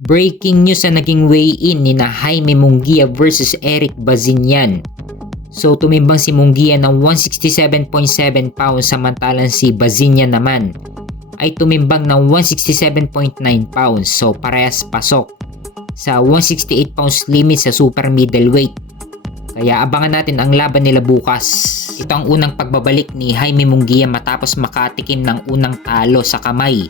Breaking news na naging weigh-in ni na Jaime Munguia versus Eric Bazinian. So tumimbang si Munguia ng 167.7 pounds samantalang si Bazinian naman ay tumimbang ng 167.9 pounds. So parehas pasok sa 168 pounds limit sa super middleweight. Kaya abangan natin ang laban nila bukas. Ito ang unang pagbabalik ni Jaime Munguia matapos makatikim ng unang talo sa kamay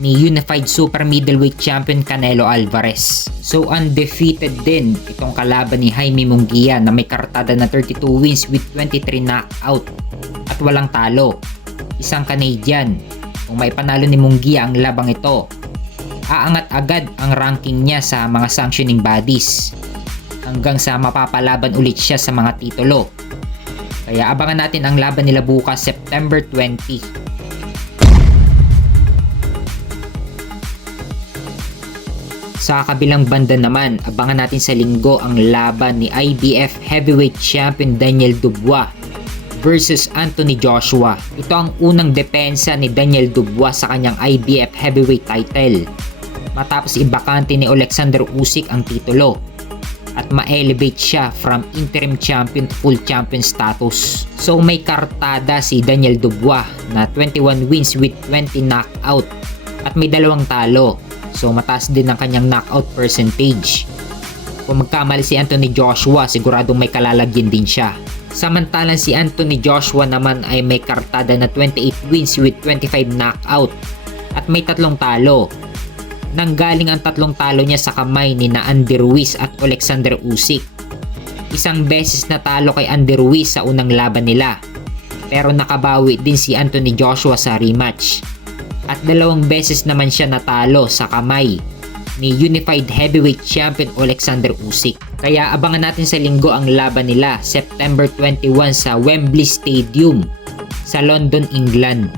ni Unified Super Middleweight Champion Canelo Alvarez. So undefeated din itong kalaban ni Jaime Munguia na may kartada na 32 wins with 23 knockout at walang talo. Isang Canadian. Kung may panalo ni Munguia ang labang ito, aangat agad ang ranking niya sa mga sanctioning bodies hanggang sa mapapalaban ulit siya sa mga titulo. Kaya abangan natin ang laban nila bukas September 20. Sa kabilang banda naman, abangan natin sa linggo ang laban ni IBF Heavyweight Champion Daniel Dubois versus Anthony Joshua. Ito ang unang depensa ni Daniel Dubois sa kanyang IBF Heavyweight title matapos ibakante ni Alexander Usyk ang titulo at ma-elevate siya from interim champion to full champion status. So may kartada si Daniel Dubois na 21 wins with 20 knockout at may 2 talo. So mataas din ang kanyang knockout percentage. Kung magkamali si Anthony Joshua, siguradong may kalalagyan din siya. Samantalang si Anthony Joshua naman ay may kartada na 28 wins with 25 knockout at may 3 talo. Nanggaling ang 3 talo niya sa kamay ni na Andy Ruiz at Alexander Usyk. Isang beses na talo kay Andy Ruiz sa unang laban nila, pero nakabawi din si Anthony Joshua sa rematch. At 2 beses naman siya natalo sa kamay ni Unified Heavyweight Champion Alexander Usyk. Kaya abangan natin sa linggo ang laban nila September 21 sa Wembley Stadium sa London, England.